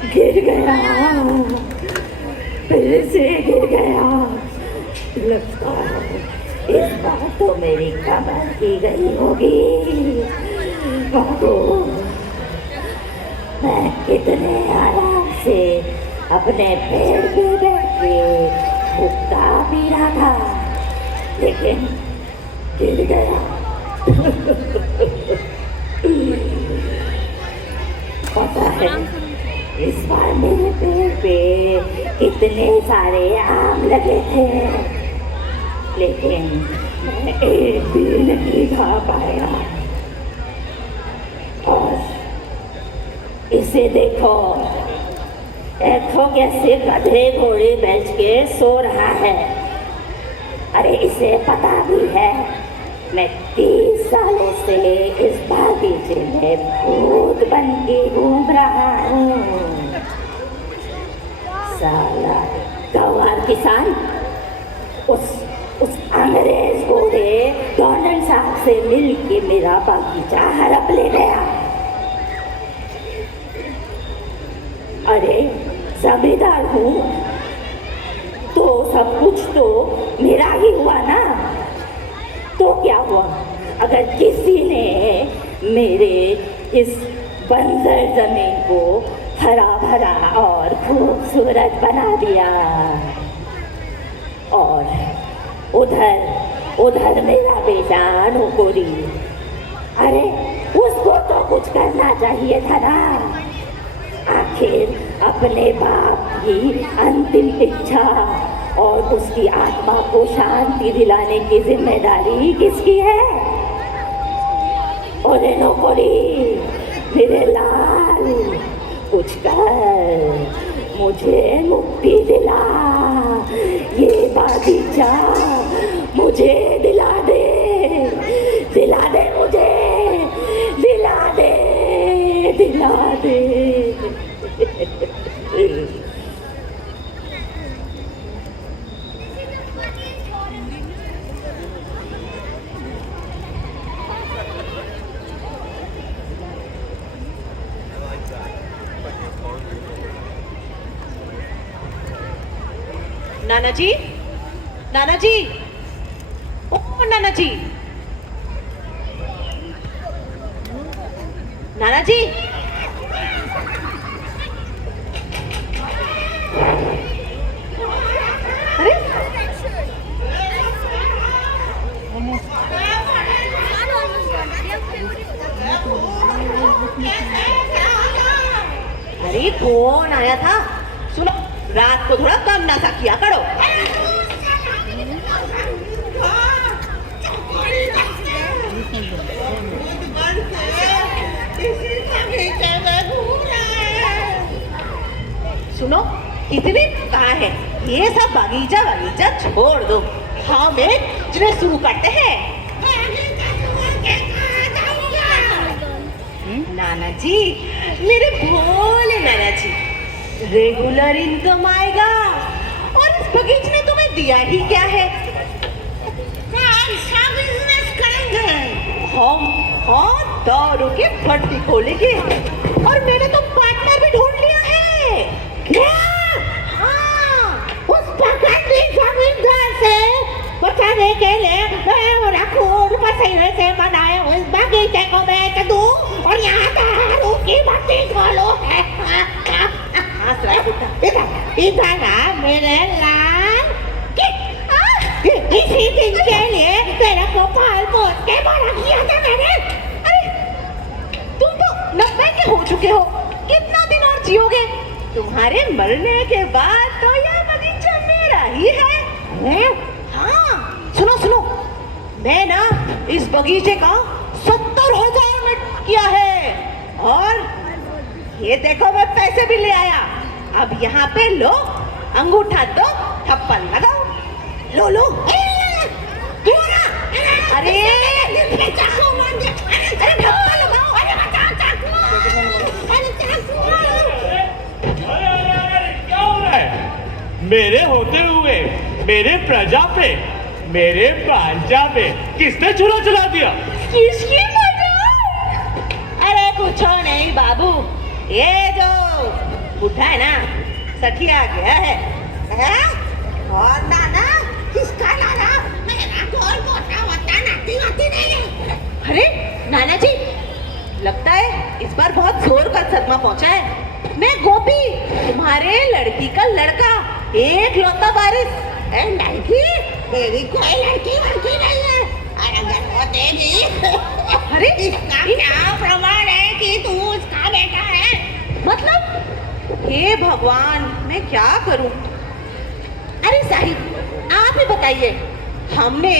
गिर गया, फिर से गिर गया। लगता है इस बार तो मेरी कमर ही गई होगी। बाबू, मैं कितने आराम से अपने पैर पे बैठ के हुक्का पी रहा था, लेकिन गिर गया। पता है इस बार मेरे पेड़ पे कितने सारे आम लगे थे, लेकिन मैं एक भी नहीं खा पाया। और इसे देखो, देखो कैसे गधे घोड़े बेच के सो रहा है। अरे इसे पता भी है मैं 30 सालों से इस बागीचे में भूत बन के घूम रहा हूँ। साला गंवार किसान उस अंग्रेज घोड़े गवर्नर साहब से मिल के मेरा बागीचा हड़प ले गया। अरे जमींदार हूँ तो सब कुछ तो मेरा ही हुआ ना। तो क्या हुआ अगर किसी ने मेरे इस बंजर जमीन को हरा भरा और खूबसूरत बना दिया। और उधर मेरा बेटा नौकरी, अरे उसको तो कुछ करना चाहिए था ना। आखिर अपने बाप की अंतिम इच्छा और उसकी आत्मा को शांति दिलाने की जिम्मेदारी किसकी है? अरे नौकरी, मेरे लाल, कुछ कर, मुझे मुक्ति दिला। ये बागीचा मुझे दिला दे, दिला दे मुझे, दिला दे, दिला दे। नाना जी, नाना जी, ओ नाना जी, नाना जी, अरे अरे कौन आया था? सुनो, रात को थोड़ा कम नशा किया करो। सुनो, कितनी कहाँ है? ये सब बागीचा छोड़ दो, हम एक जिन्हें शुरू करते हैं। नाना जी, मेरे भोले नाना जी, रेगुलर इनकम आएगा और इस बगीचे ने तुम्हें दिया ही क्या है? बिजनेस करेंगे हम दारू की भट्टी खोलेंगे और मैंने तो पार्टनर भी ढूंढ लिया है। क्या? हाँ, उस पकड़ती जमींदार से बचाने के लिए मैं रखूर पसीने से बनाए उस बगीचे को बेच दूं और यहाँ दारू की भट्टी खोलो। इधर आ मेरे लाल, इसी दिन के लिए तेरा को पाल पोस के बड़ा किया था मैंने। अरे तुम तो 90 के हो चुके हो, कितना दिन और जियोगे? तुम्हारे मरने के बाद तो यह बगीचा मेरा ही है। हाँ सुनो सुनो, मैं ना इस बगीचे का 70,000 में किया है और ये देखो मैं पैसे भी ले आया। अब यहाँ पे लो, अंगूठा दो, थप्पड़ लगाओ, लो लो। अरे चाकू मार दे, अरे थप्पड़ लगाओ, अरे बचाओ चाकू, अरे चाकू। अरे क्या हो रहा है? मेरे होते हुए मेरे प्रजा पे, मेरे भांजा पे किसने छुरा चला दिया? किसकी मजाक? अरे कुछ नहीं बाबू, ये जो बुढ़ा है ना, सठिया गया है। और नाना, किसका नाना? मेरा कोई मोटा होता नाती वाती नहीं है। अरे नाना जी, लगता है इस बार बहुत जोर का सदमा पहुंचा है। मैं गोपी, तुम्हारे लड़की का लड़का, एक लौता वारिस। नहीं, मेरी कोई लड़की वड़की नहीं है। अगर वो देगी, अरे इसका क्या प्रमाण है कि तू उसका बेटा है? मतलब, हे भगवान, मैं क्या करूं? अरे साहिब, आप ही बताइए, हमने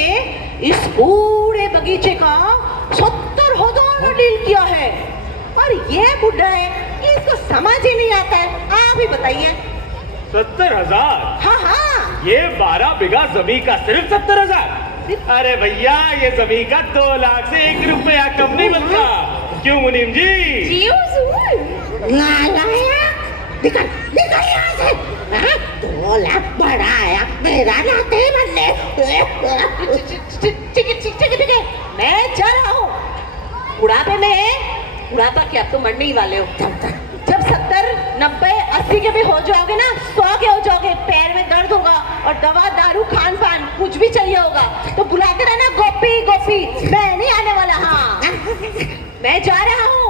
इस पूरे बगीचे का 70,000 में डील किया है और ये बुढ़ा है कि इसको समझ ही नहीं आता है। आप ही बताइए। 70,000? हाँ हाँ, ये 12 बीघा जमीन का सिर्फ 70,000? अरे भैया, ये जमीन का 2 लाख से 1 रुपया कम नहीं बनता। क्यों मुनीम जी? निकल निकल यहाँ से। 2 लाख बढ़ाया मेरा नाते बनने। ठीक है, मैं जा रहा हूँ। बुढ़ापा क्या, अब तो मरने ही वाले हो। जब 70, 90, 80 के भी हो जाओगे ना, 100 के हो जाओगे, पैर में दर्द होगा और दवा दारू खान पान कुछ भी चाहिए होगा तो बुलाते रहना गोपी गोपी। मैं नहीं आने वाला। हाँ, मैं जा रहा हूँ।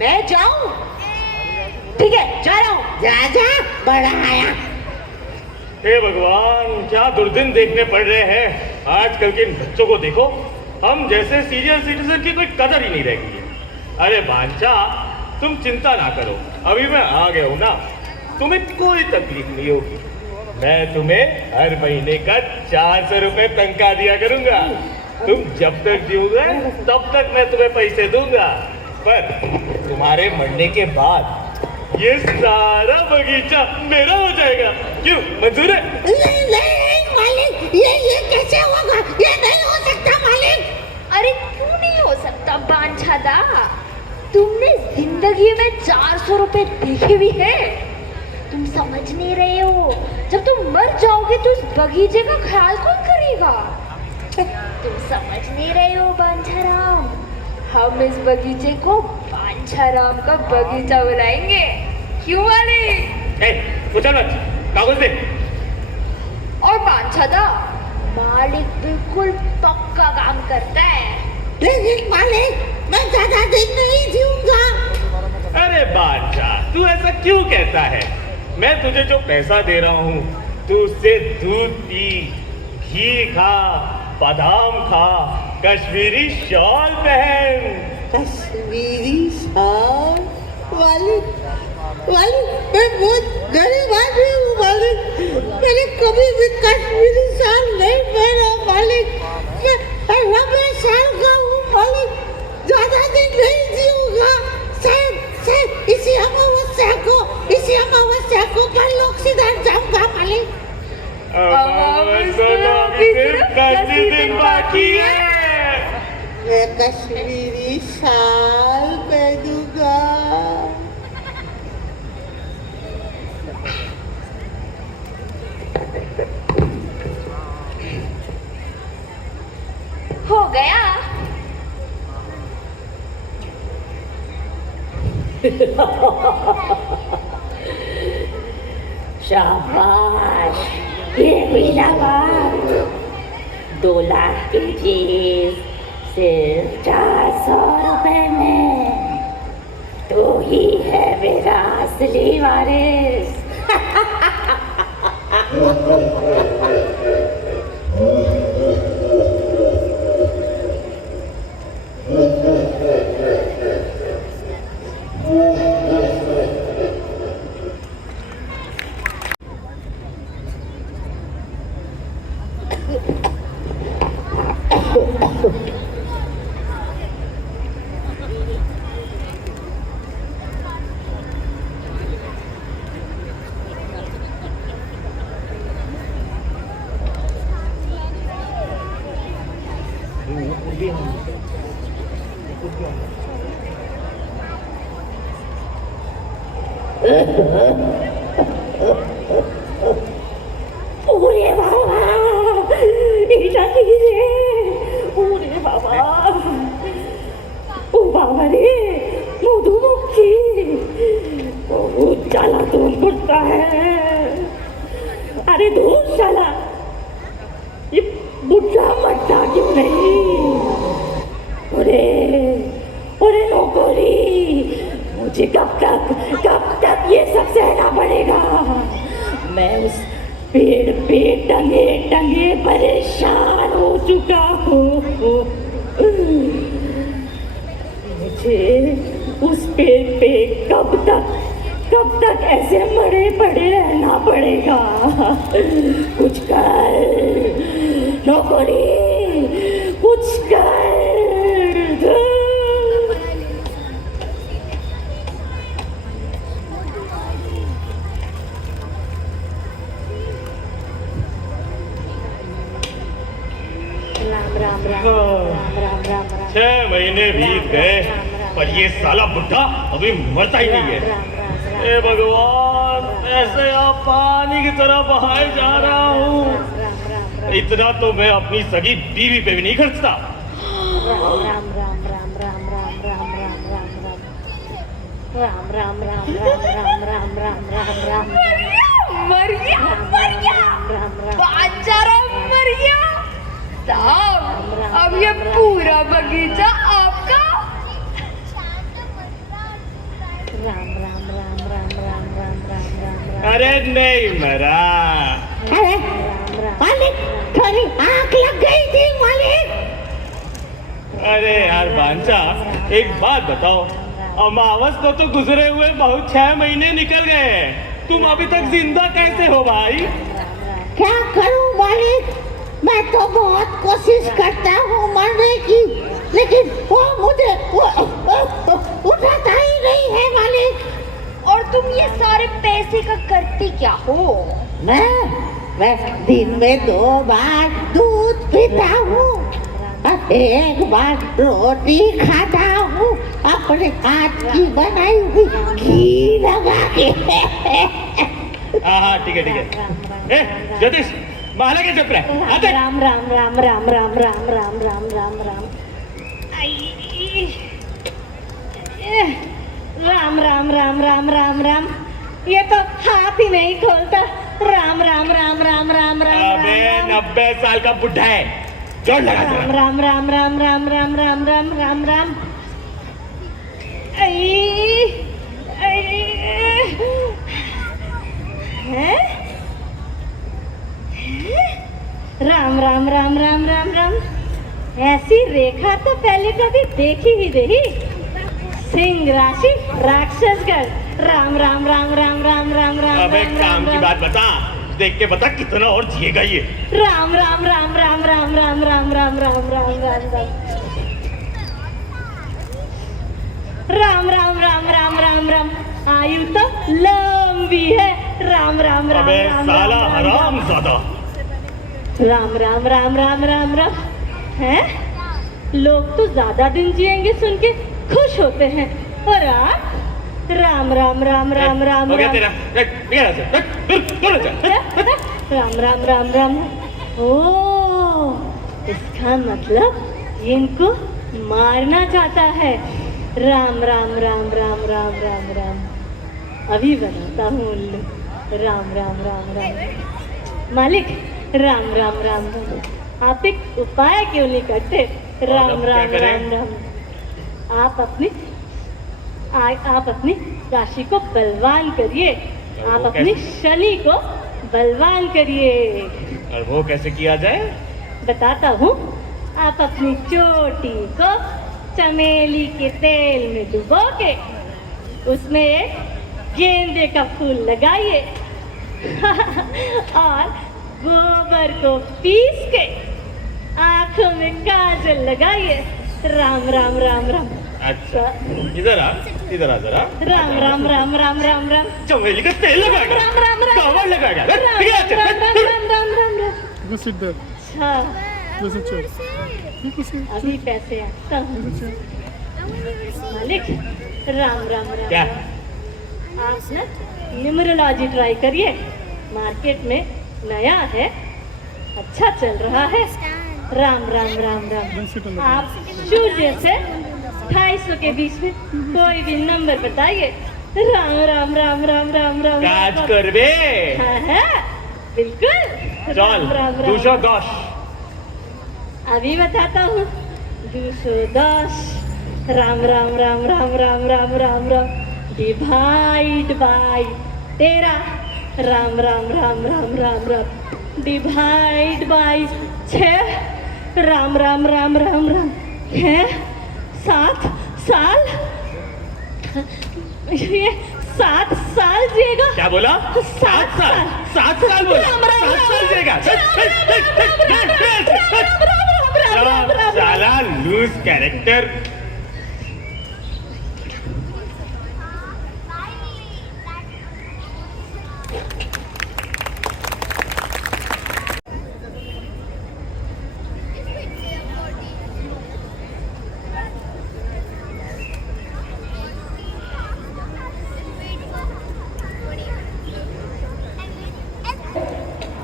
मैं जाऊँ? ठीक है, जा रहा हूँ। जा बड़ा आया। हे भगवान, क्या दुर्दिन देखने पड़ रहे हैं। आजकल के बच्चों को देखो, हम जैसे सीनियर सिटीजन की कोई कदर ही नहीं रह गई है। अरे बांचा, तुम चिंता ना करो, अभी मैं आ गया हूँ ना, तुम्हें कोई तकलीफ नहीं होगी। मैं तुम्हें हर महीने का 400 रुपए तनख्वाह दिया करूंगा। तुम जब तक जियोगे तब तक मैं तुम्हें पैसे दूंगा, पर तुम्हारे मरने के बाद ये सारा बगीचा मेरा हो जाएगा। क्यों, मंजूर है? नहीं मालिक, ये कैसे होगा? ये नहीं हो सकता मालिक। अरे क्यों नहीं हो सकता बांछादा? तुमने जिंदगी में 400 रुपए देखे भी हैं? तुम समझ नहीं रहे हो, जब तुम मर जाओगे तो उस बगीचे का ख्याल कौन करेगा? तुम समझ नहीं रहे हो बांछाराम, हम इस बगीचे को बांछाराम का बगीचा बुलाएंगे। क्यों वाले? पूछा मत, कागज दे। और बांछादा, मालिक बिल्कुल पक्का काम करता है। लेकिन मालिक, मैं ज्यादा दिन नहीं जीऊंगा। अरे बादशाह, तू ऐसा क्यों कहता है? मैं तुझे जो पैसा दे रहा हूँ, तू उससे दूध पी, घी खा, बादाम खा, कश्मीरी शॉल पहन। कश्मीरी शॉल? मालिक, मैं बहुत गरीब आदमी हूँ मालिक। मैंने कभी भी कश्मीरी शॉल नहीं पहना मालिक। मैं 90 साल का हूँ मालिक, ज्यादा दिन नहीं जीऊंगा। शायद इसी अमावस्या को परलोक सिधार जाऊंगा मालिक। सिर्फ 10 दिन बाकी है। मैं कश्मीरी शॉल पहनूंगा। हो गया। शाबाश, ये हुई ना बात। 2 लाख की चीज सिर्फ 400 रुपए में। तू ही है मेरा असली वारिस। ওরে বাবা, এটা কি রে? ওরে বাবা, ও বাবা রে, মধুমক্ষী, বহুত चुका है। अरे धूप साला, ये बुढ़ा मरता क्यों नहीं? अरे अरे नौकरी, मुझे कब तक ये सब सहना पड़ेगा? मैं उस पेड़ पे टंगे टंगे परेशान हो चुका हूँ। मुझे उस पेड़ पे कब तक ऐसे मरे पड़े रहना पड़ेगा? कुछ कर नौकरी, कुछ कर। राम राम राम राम राम राम राम 6 महीने बीत गए पर ये साला बुढ़ा अभी मरता ही नहीं है। हे भगवान, ऐसे आप पानी की तरह बहाए जा रहा हूँ। इतना तो मैं अपनी सगी बीवी पे भी नहीं खर्चता। राम राम राम राम राम राम राम राम राम राम राम राम राम राम राम मरिया बाजारा मरिया साहब, अब ये पूरा बगीचा आपका। राम राम राम राम राम राम राम राम। अरे नहीं मरा। अरे मालिक, थोड़ी आंख लग गई थी मालिक। अरे यार बांचा, एक बात बताओ, अमावस को तो गुजरे हुए बहुत 6 महीने निकल गए हैं, तुम अभी तक जिंदा कैसे हो भाई? क्या करूं मालिक, मैं तो बहुत कोशिश करता हूँ मरने की, लेकिन वो मुझे उठाता ही नहीं है मालिक। और तुम ये सारे पैसे का करती क्या हो? मैं दिन में 2 बार दूध पीता हूँ, 1 बार रोटी खाता हूँ अपने हाथ की बनाई हुई घी लगा के। हाँ ठीक है। ज्योतिष माला के चक्र है, आते। राम राम राम राम राम राम राम राम राम राम राम राम राम राम राम राम। ये तो हाथ ही नहीं खोलता। राम राम राम राम राम राम। अबे 90 साल का बुढ़ा है, जोर लगा राम जरा। राम राम राम राम राम राम राम राम राम। राम राम राम राम राम राम। ऐसी रेखा तो पहले कभी देखी ही नहीं। सिंह राशि राक्षसगढ़। राम राम राम राम राम राम राम। अबे काम की बात बता, देख के बता कितना और जिएगा ये। राम राम राम राम राम राम राम राम राम राम राम राम राम राम राम राम राम। आयु तो लंबी है। राम राम राम अबे राम साला राम हराम ज़्यादा। राम राम राम राम राम राम। हैं? लोग तो ज्यादा दिन जिएंगे सुन के खुश होते हैं, और आप राम राम राम राम राम हो गया राम। तेरा, निकल से, राम राम राम राम। ओ, इसका मतलब इनको मारना चाहता है। राम राम राम राम राम राम राम। अभी बनाता हूँ उल्लू। राम राम राम राम। मालिक, राम राम राम राम। आप एक उपाय क्यों नहीं करते? राम अब क्या राम करें? राम राम। आप अपनी राशि को बलवान करिए। और आप वो अपनी कैसे? शनि को बलवान करिए। और वो कैसे किया जाए? बताता हूँ। आप अपनी चोटी को चमेली के तेल में डुबो के उसमें एक गेंदे का फूल लगाइए और गोबर को पीस के आंखों में काजल लगाइए। राम राम राम राम। अच्छा, इधर आ जरा। राम राम राम राम राम राम। चमेली का तेल लगाएगा, राम राम राम। कांवड़ लगाएगा, राम ठीक है? Ram Ram Ram Ram Ram Ram. Go sit there. अच्छा, Go sit there. You go sit. अभी पैसे आता हूँ। मालिक, राम राम राम। क्या? आप ना न्यूमरोलॉजी ट्राई करिए। मार्केट में नया है, अच्छा चल रहा है। राम राम राम राम। आप 0 से 250 के बीच में कोई भी नंबर बताइए। राम राम राम राम राम राम काज करबे हाँ, बिल्कुल चल राम राम राम 210 अभी बताता हूँ 210 Ram Ram Ram Ram Ram Ram Ram Ram divide by 13 Ram Ram Ram Ram Ram Ram divide by 6 Ram Ram Ram Ram Ram है 7 साल ये 7 साल जिएगा क्या बोला 7 साल 7 साल बोला 7 साल जिएगा साला लूज कैरेक्टर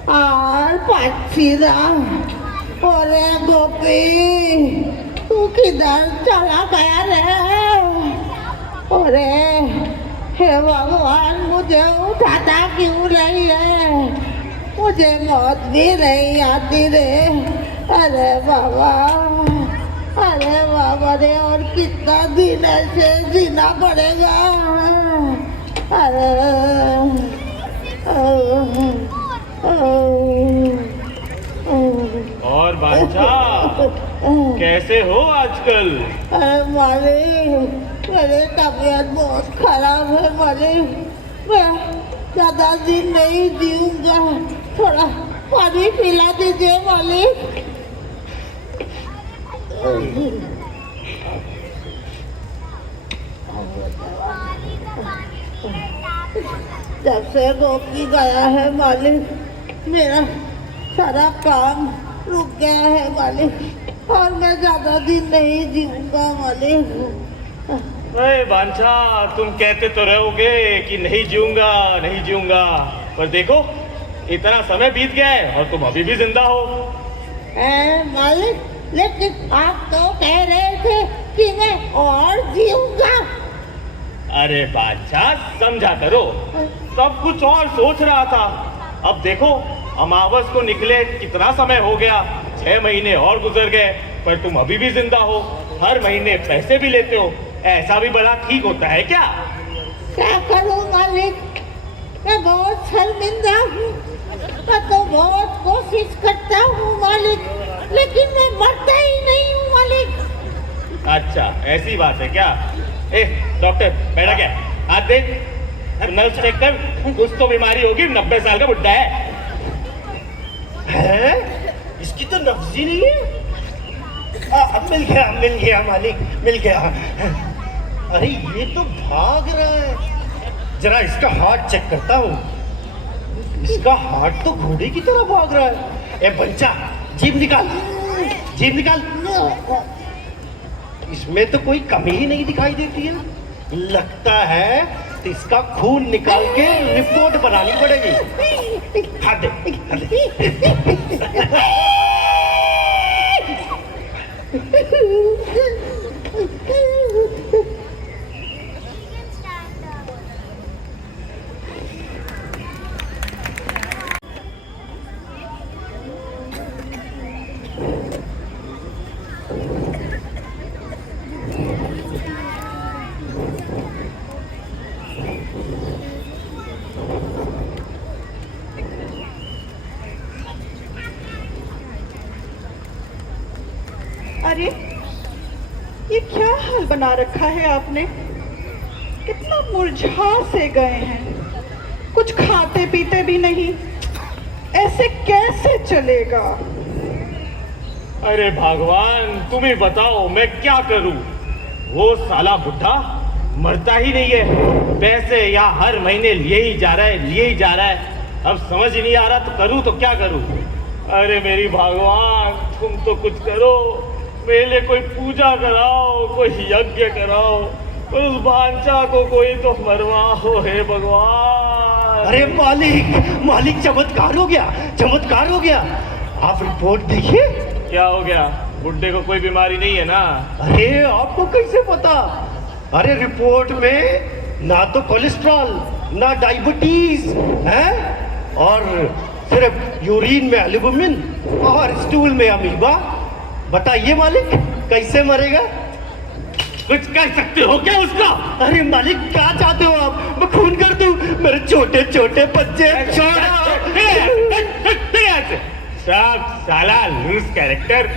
और पक्षीरा अरे गोपी तू किधर चला गया रे अरे हे भगवान मुझे उठाता क्यों रही है मुझे मौत भी नहीं आती रे अरे बाबा रे और कितना दिन ऐसे जीना पड़ेगा अरे और बादशाह कैसे हो आजकल अरे मालिक मेरी तबीयत बहुत खराब है मालिक मैं ज़्यादा दिन नहीं जीऊंगा थोड़ा पानी पिला दीजिए मालिक जब से गोपी गया है मालिक मेरा सारा काम रुक गया है मालिक और मैं ज्यादा दिन नहीं जीऊंगा मालिक अरे बादशाह तुम कहते तो रहोगे कि नहीं जीऊंगा पर देखो इतना समय बीत गया है और तुम अभी भी जिंदा हो मालिक लेकिन आप तो कह रहे थे कि मैं और जीऊंगा अरे बादशाह समझा करो सब कुछ और सोच रहा था अब देखो अमावस को निकले कितना समय हो गया 6 महीने और गुजर गए पर तुम अभी भी जिंदा हो हर महीने पैसे भी लेते हो ऐसा भी बड़ा ठीक होता है क्या करूं मालिक मैं बहुत शर्मिंदा हूँ मैं तो बहुत कोशिश करता हूँ मालिक लेकिन मैं मरता ही नहीं हूँ मालिक अच्छा ऐसी बात है क्या डॉक्टर बैठा क्या हाथ देख नर्स चेक कर कुछ तो बीमारी होगी 90 साल का बुड्ढा है इसकी तो नब्ज ही नहीं है मिल गया मालिक मिल गया अरे ये तो भाग रहा है जरा इसका हार्ट चेक करता हूँ इसका हार्ट तो घोड़े की तरह भाग रहा है ए बच्चा जीभ निकाल इसमें तो कोई कमी ही नहीं दिखाई देती है लगता है तो इसका खून निकाल के रिपोर्ट बनानी पड़ेगी हाथ दे अरे ये क्या हाल बना रखा है आपने कितना मुरझा से गए हैं कुछ खाते पीते भी नहीं ऐसे कैसे चलेगा अरे भगवान तुम ही बताओ मैं क्या करूं वो साला बुड्ढा मरता ही नहीं है पैसे या हर महीने लिए ही जा रहा है अब समझ ही नहीं आ रहा तो करूं तो क्या करूं अरे मेरी भगवान तुम तो कुछ करो मेरे लिए कोई पूजा कराओ कोई यज्ञ कराओ उस बांचा को कोई तो मरवाओ हे भगवान अरे मालिक चमत्कार हो गया आप रिपोर्ट देखिए क्या हो गया बुड्ढे को कोई बीमारी नहीं है ना अरे आपको कैसे पता अरे रिपोर्ट में ना तो कोलेस्ट्रॉल, ना डायबिटीज है, और सिर्फ यूरिन में एल्बुमिन और स्टूल में अमीबा। बताइए मालिक, कैसे मरेगा? कुछ कर सकते हो क्या उसका? अरे मालिक, क्या चाहते हो आप? मैं खून कर दूं मेरे छोटे छोटे बच्चे? सब साला लूज कैरेक्टर।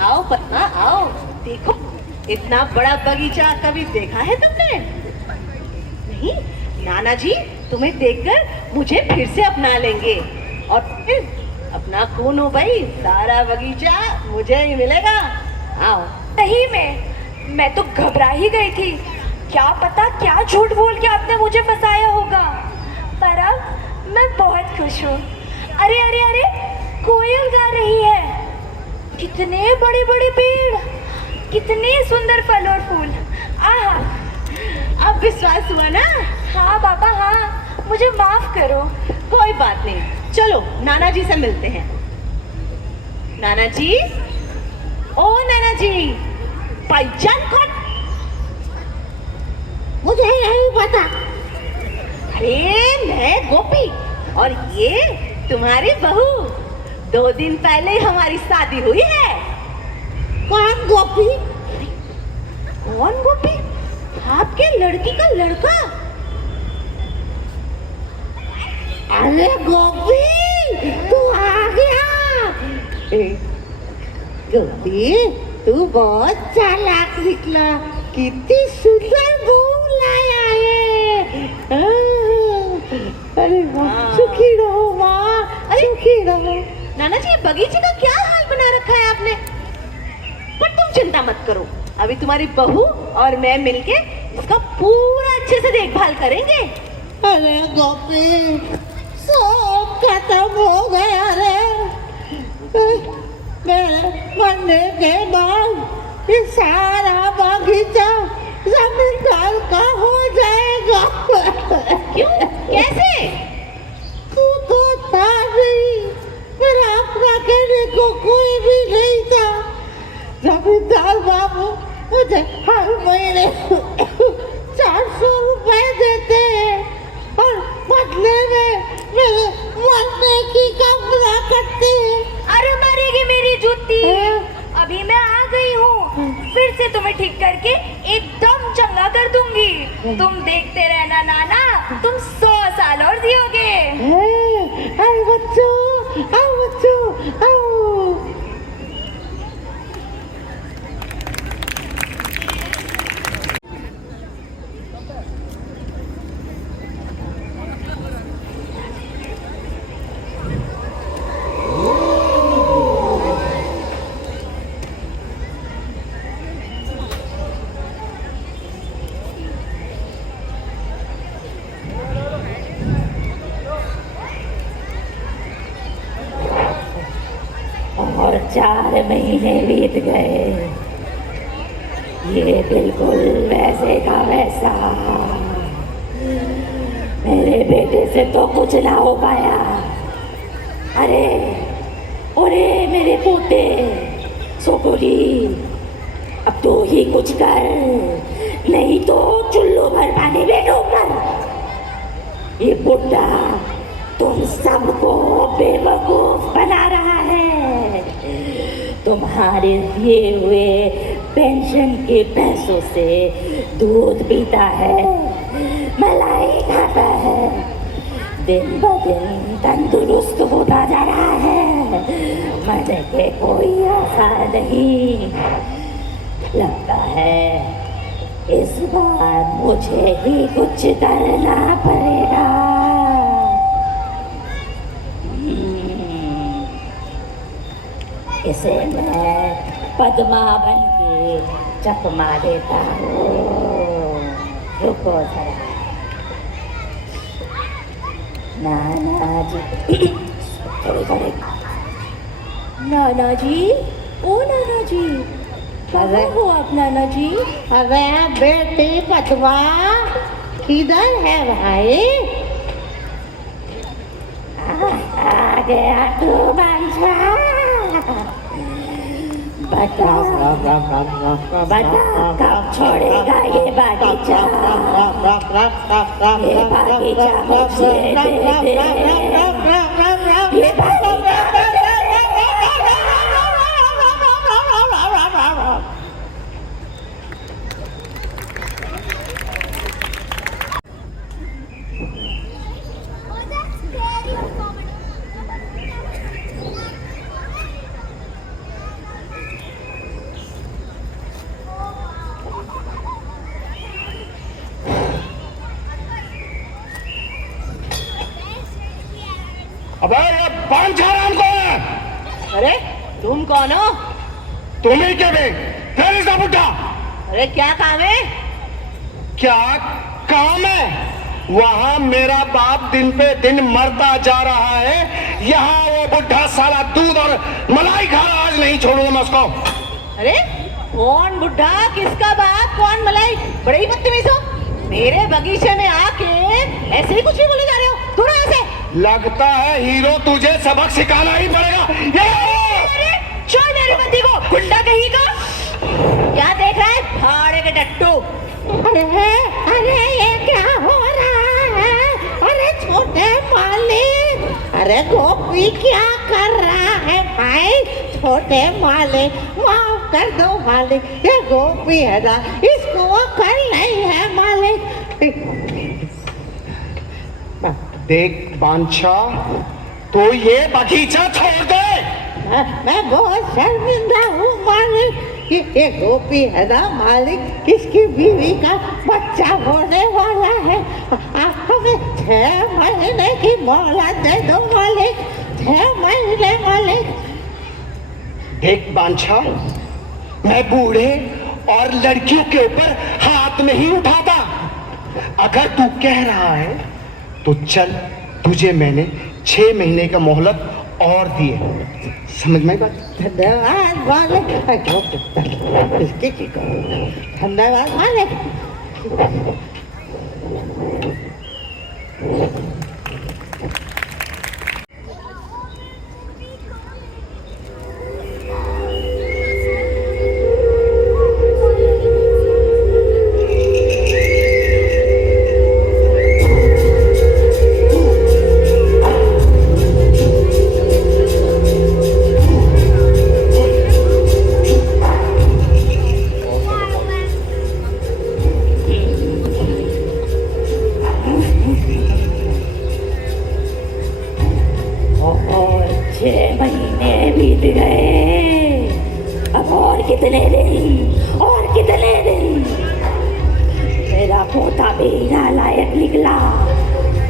आओ पद्मा आओ, देखो इतना बड़ा बगीचा कभी देखा है तुमने? नहीं, नाना जी तुम्हें देखकर मुझे फिर से अपना लेंगे और फिर अपना खून हो भाई, सारा बगीचा मुझे ही मिलेगा। आओ। सही में मैं तो घबरा ही गई थी, क्या पता क्या झूठ बोल के आपने मुझे फंसाया होगा, पर अब मैं बहुत खुश हूँ। अरे अरे अरे, कोयल गा रही है, कितने बड़े बड़े पेड़, कितने सुंदर फल और फूल। आहा, अब विश्वास हुआ ना? हाँ बाबा हाँ, मुझे माफ करो। कोई बात नहीं, चलो नाना जी से मिलते हैं। नाना जी, ओ नाना जी, पहचान कौन? मुझे नहीं पता। अरे मैं गोपी, और ये तुम्हारी बहू। 2 दिन पहले हमारी शादी हुई है। कौन गोपी? कौन गोपी? आपके लड़की का लड़का। अरे गोपी, तू आ गया। गोपी, तू बहुत चालाक निकला, कितनी सुंदर बहू लाया है। अरे वाह, सुखी रहो माँ, सुखी रहो। नाना जी, बगीचे का क्या हाल बना रखा है आपने? पर तुम चिंता मत करो, अभी तुम्हारी बहू और मैं मिलके इसका पूरा अच्छे से देखभाल करेंगे। अरे गोपी, सब खत्म हो गया रे। मेरे मरने के बाद ये सारा बगीचा जमींदार का हो जाएगा। क्यों? कैसे? तू तो था नहीं, मेरा अपना कहने को कोई भी नहीं था। जमींदार बाबू मुझे हर महीने 400 रुपए देते हैं और बदले में मेरे मरने की कामना करते हैं। अरे मरेगी मेरी जूती, अभी मैं आ गई हूँ, फिर से तुम्हें ठीक करके एकदम चंगा कर दूंगी। तुम देखते रहना नाना, तुम 100 साल और जियोगे। अरे बच्चों, आओ बच्चों, आओ। और 4 महीने बीत गए, ये बिल्कुल वैसे का वैसा। मेरे बेटे से तो कुछ ना हो पाया। अरे अरे मेरे पोते सोकोली, अब तो ही कुछ कर, नहीं तो चुल्लू भर पानी में डूब कर। ये बुड्ढा तुम सबको बेवकूफ बना रहा है। तुम्हारे दिए हुए पेंशन के पैसों से दूध पीता है, मलाई खाता है, दिन ब दिन तंदुरुस्त होता जा रहा है। मरने के कोई आसार नहीं। लगता है इस बार मुझे ही कुछ करना पड़ेगा। इसे मैं पद्मा बन के चकमा देता हूँ। रुको जरा। नाना जी, थोड़ी नाना जी, ओ नाना जी, कहाँ हो आप नाना जी? अरे बेटी पद्मा, किधर है भाई? आ गया तो बांझा। बता बता कब छोड़ेगा ये बागीचा? ये बागीचा मुझे दे दे। ये बागीचा अबे ये बांझाराम कौन है? अरे तुम कौन हो? तुम ही क्या बे? फिर इसका बुढ़ा अरे क्या काम है? क्या काम है? वहां मेरा बाप दिन पे दिन मरता जा रहा है, यहाँ वो बुढ़ा साला दूध और मलाई खा रहा। आज नहीं छोड़ूंगा मैं उसको। अरे कौन बुढ़ा, किसका बाप, कौन मलाई? बड़े ही बदतमीज हो। मेरे बगीचे में आके ऐसे ही कुछ भी बोले जा रहे हो। दूर रहो ऐसे। लगता है हीरो तुझे सबक सिखाना ही पड़ेगा। अरे छोड़ मेरे पति को, गुंडा कहीं का। क्या देख रहा है भाड़े के टट्टू? अरे ये क्या हो रहा है? अरे छोटे मालिक, अरे गोपी क्या कर रहा है भाई? छोटे मालिक माफ कर दो मालिक, ये गोपी है ना, इसको अकल नहीं है मालिक। देख बांछा, तो ये बगीचा छोड़ दे। मैं बहुत शर्मिंदा हूँ मालिक। ये गोपी है ना मालिक, इसकी बीवी का बच्चा होने वाला है। आप हमें 6 महीने की मोहलत दे दो मालिक, 6 महीने मालिक। देख बांछा, मैं बूढ़े और लड़कियों के ऊपर हाथ नहीं उठाता। अगर तू कह रहा है तो चल, तुझे मैंने 6 महीने का मोहलत और दिए। समझ में बात? धन्यवाद मालिक। धन्यवाद मालिक।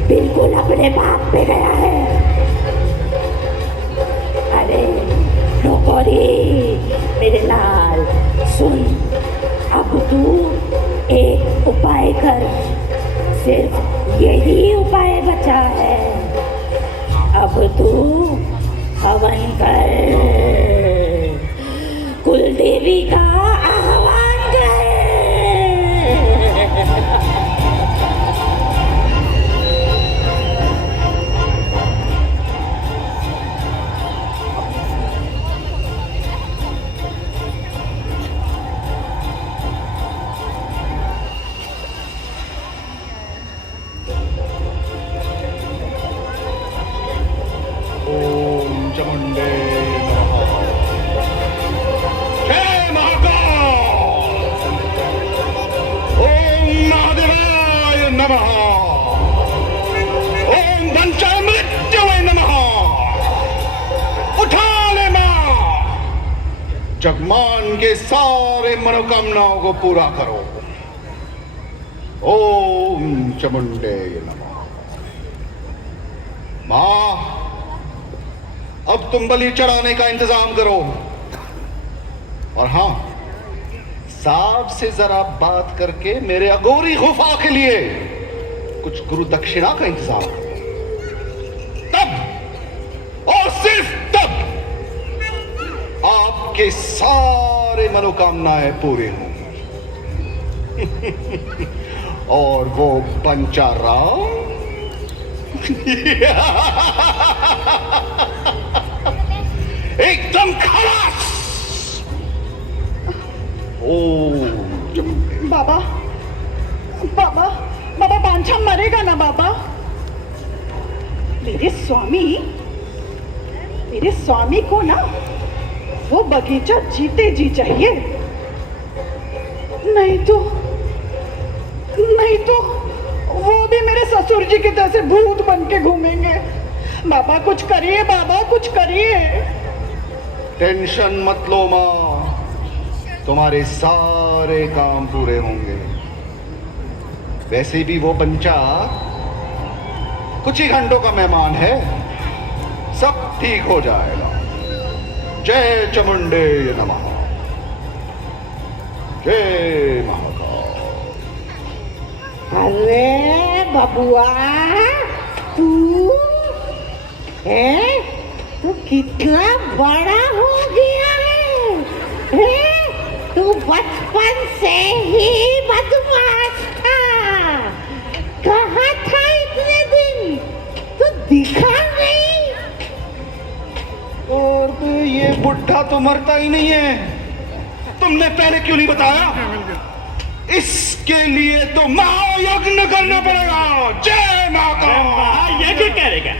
बिल्कुल अपने बाप पे गया है। अरे नौकरी मेरे लाल सुन, अब तू एक उपाय कर, सिर्फ यही उपाय बचा है। अब तू हवन कर, कुल देवी का आह्वान कर। जगमान के सारे मनोकामनाओं को पूरा करो। ओम चामुंडे नमः। मां, अब तुम बलि चढ़ाने का इंतजाम करो। और हाँ, साहब से जरा बात करके मेरे अगोरी गुफा के लिए कुछ गुरु दक्षिणा का इंतजाम करो। तब और सिर्फ तब आपके सारे मनोकामनाएं पूरी होंगी। और वो पंचाराम एकदम खलास। ओ बाबा बाबा बाबा बांछा मरेगा ना बाबा? मेरे स्वामी को ना वो बगीचा जीते जी चाहिए, नहीं तो वो भी मेरे ससुर जी की तरह से भूत बन के घूमेंगे। बाबा कुछ करिए, बाबा कुछ करिए। टेंशन मत लो माँ, तुम्हारे सारे काम पूरे होंगे। वैसे भी वो पंचा कुछ ही घंटों का मेहमान है, सब ठीक हो जाएगा। जय चामुंडे नमः, जय महाकाल। अरे बबुआ, तू कितना बड़ा हो गया है? तू बचपन से ही बदमाश था। कहाँ था इतने दिन? तू दिखा नहीं। और ये बुढ़ा तो मरता ही नहीं है, तुमने पहले क्यों नहीं बताया? इसके लिए तो महायज्ञ करना पड़ेगा। जय महाकाल। ये क्या करेगा?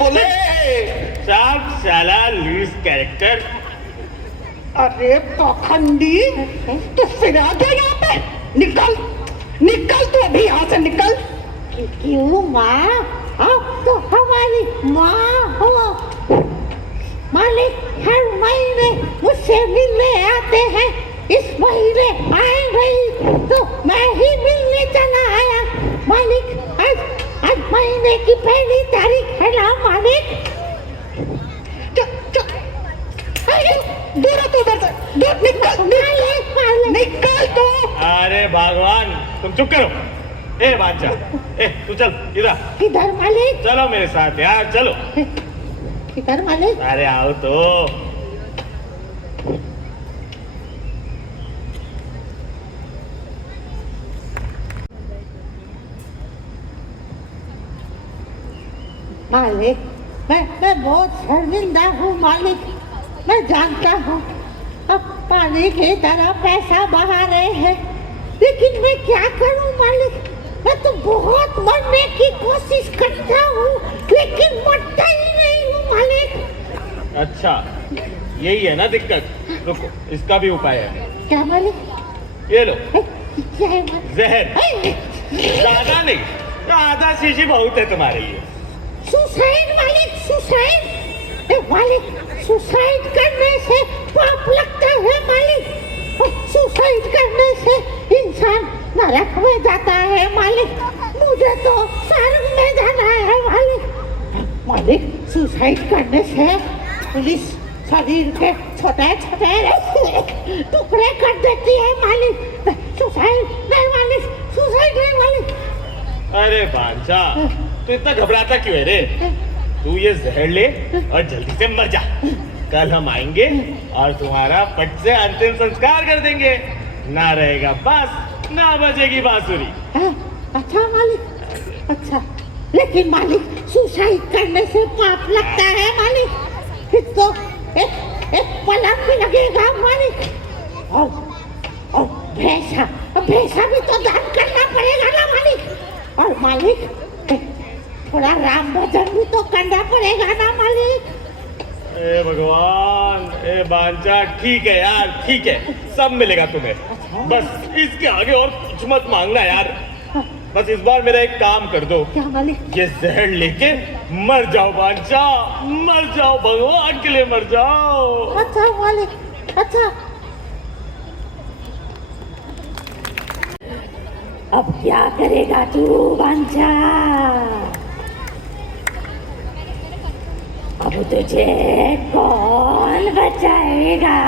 बोले सब साला लूज कैरेक्टर। अरे पाखंडी, तो फिर आ गया यहाँ पे। निकल तू अभी यहाँ से निकल। क्यों माँ? आप तो हमारी माँ हो। मालिक हर महीने मुझसे मिलने आते हैं, इस महीने आए नहीं तो मैं ही मिलने चला आया। मालिक आज महीने की पहली तारीख है ना मालिक? दूर तो उधर से, दूर निकल तो। अरे भगवान, तुम चुप करो। ए बादशाह, तू चल इधर। किधर मालिक? चलो मेरे साथ यार, चलो। किधर मालिक? अरे आओ तो। मालिक मैं बहुत शर्मिंदा हूँ मालिक, मैं जानता हूँ अब पानी की तरह पैसा बहा रहे हैं, लेकिन मैं क्या करूँ मालिक? मैं तो बहुत मरने की कोशिश करता हूँ, लेकिन मरता ही नहीं हूँ मालिक। अच्छा, यही है ना दिक्कत? रुको, इसका भी उपाय है। क्या मालिक? ये लो, क्या है मालिक? जहर। ज्यादा नहीं, आधा शीशी बहुत है तुम्हारे लिए। सुसाइड मालिक, सुसाइड। मालिक सुसाइड करने से पाप लगता है मालिक, और सुसाइड करने से इंसान नरक में जाता है मालिक। मुझे तो स्वर्ग में जाना है मालिक। मालिक सुसाइड करने से पुलिस शरीर के छोटे छोटे टुकड़े कर देती है मालिक। सुसाइड नहीं मालिक, सुसाइड नहीं मालिक। अरे बांचा, तू इतना घबराता क्यों है रे? तू ये जहर ले और जल्दी से मर जा। कल हम आएंगे और तुम्हारा पट से अंतिम संस्कार कर देंगे। ना रहेगा बांस, ना बजेगी बांसुरी। अच्छा मालिक, अच्छा। लेकिन मालिक सुसाइड करने से पाप लगता है मालिक, फिर तो एक पलंग भी लगेगा मालिक, और भैंसा भी तो दान करना पड़ेगा ना मालिक। और मालिक थोड़ा राम भजन भी तो करना पड़ेगा ना मालिक। ए भगवान, ए बांचा, ठीक है यार, ठीक है, सब मिलेगा तुम्हें। बस इसके आगे और कुछ मत मांगना यार। बस इस बार मेरा एक काम कर दो। क्या मालिक? ये जहर लेके मर जाओ बांचा, मर जाओ, भगवान के लिए मर जाओ। अच्छा मालिक, अच्छा। अब क्या करेगा तू बांचा? अब तुझे कौन बचाएगा?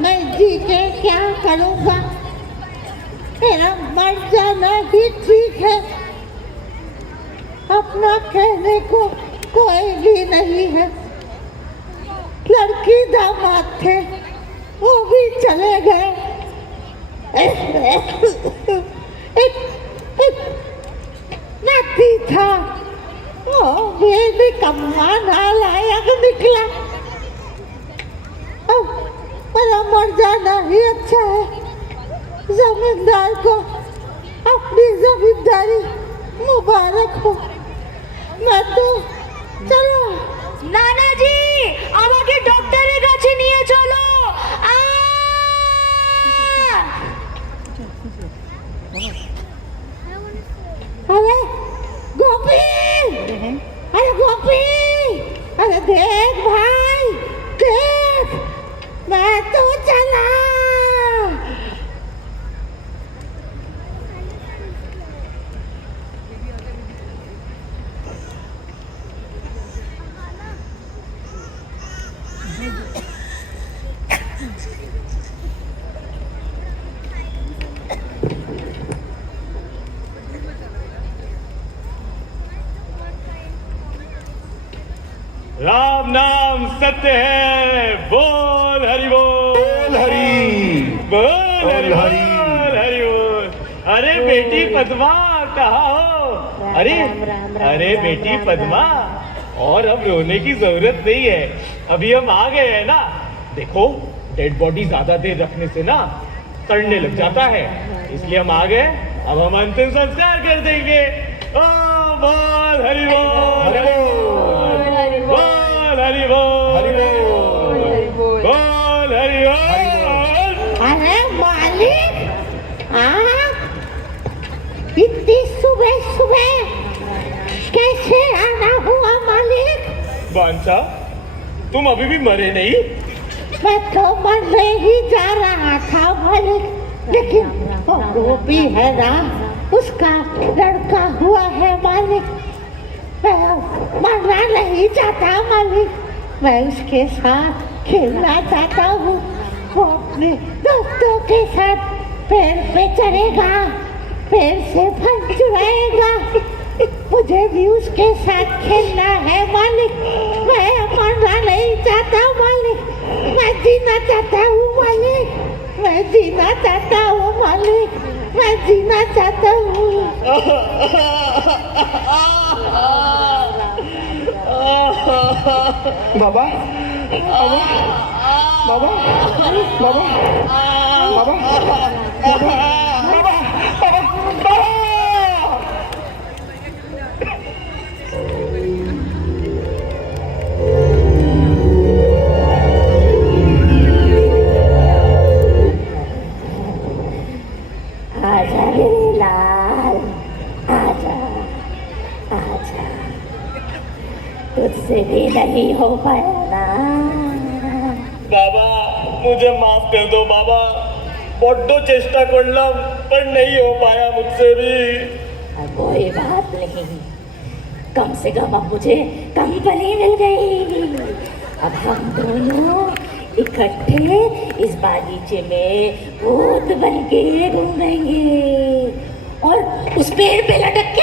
मैं जी के क्या करूँगा? मेरा मर जाना ही ठीक है। अपना कहने को कोई भी नहीं है। लड़की दामाद थे, वो भी चले गए। है जमींदार को अपनी जमींदारी मुबारक हो। मैं तो चलो নানাজি আমাকে ডক্টরের কাছে নিয়ে চলো अरे गोपी, अरे गोपी, अरे देख भाई देख, मैं तो चला। राम नाम सत्य है, बोल हरि बोल हरि बोल हरि बोल हरि। बोल हरि बोल। अरे बेटी पद्मा कहाँ हो? अरे अरे बेटी पद्मा, और अब रोने की जरूरत नहीं है, अभी हम आ गए हैं ना। देखो डेड बॉडी ज्यादा देर रखने से ना सड़ने लग जाता है, इसलिए हम आ गए। अब हम अंतिम संस्कार कर देंगे। ओ बोल हरि बोल हरि बोल। बोल हरि बोल बोल हरि बोल। अरे मालिक, इतनी सुबह सुबह कैसे आना हुआ मालिक? बांसा, तुम अभी भी मरे नहीं? मैं तो मरने ही जा रहा था मालिक, लेकिन वो भी है ना, उसका लड़का हुआ है मालिक। मैं मरना नहीं चाहता मालिक, मैं उसके साथ खेलना चाहता हूँ। वो अपने दोस्तों के साथ पेड़ पे चढ़ेगा, पेड़ से फल चुराएगा, मुझे भी उसके साथ खेलना है मालिक। मैं मरना नहीं चाहता मालिक, मैं जीना चाहता हूँ मालिक, मैं जीना चाहता हूँ मालिक, मैं जीना चाहता हूँ। बाबा बाबा बाबा बाबा बाबा बाबा। आजा मेरे लाल, आजा आजा, तुझसे भी नहीं हो पाया ना। बाबा मुझे माफ कर दो बाबा, बड्डो चेष्टा करलाम पर नहीं हो पाया मुझसे भी। अब कोई बात नहीं, कम से कम अब मुझे कंपनी मिल गई। अब हम दोनों इकट्ठे इस बागीचे में भूत बन के घूमेंगे और उस पेड़ पे लटक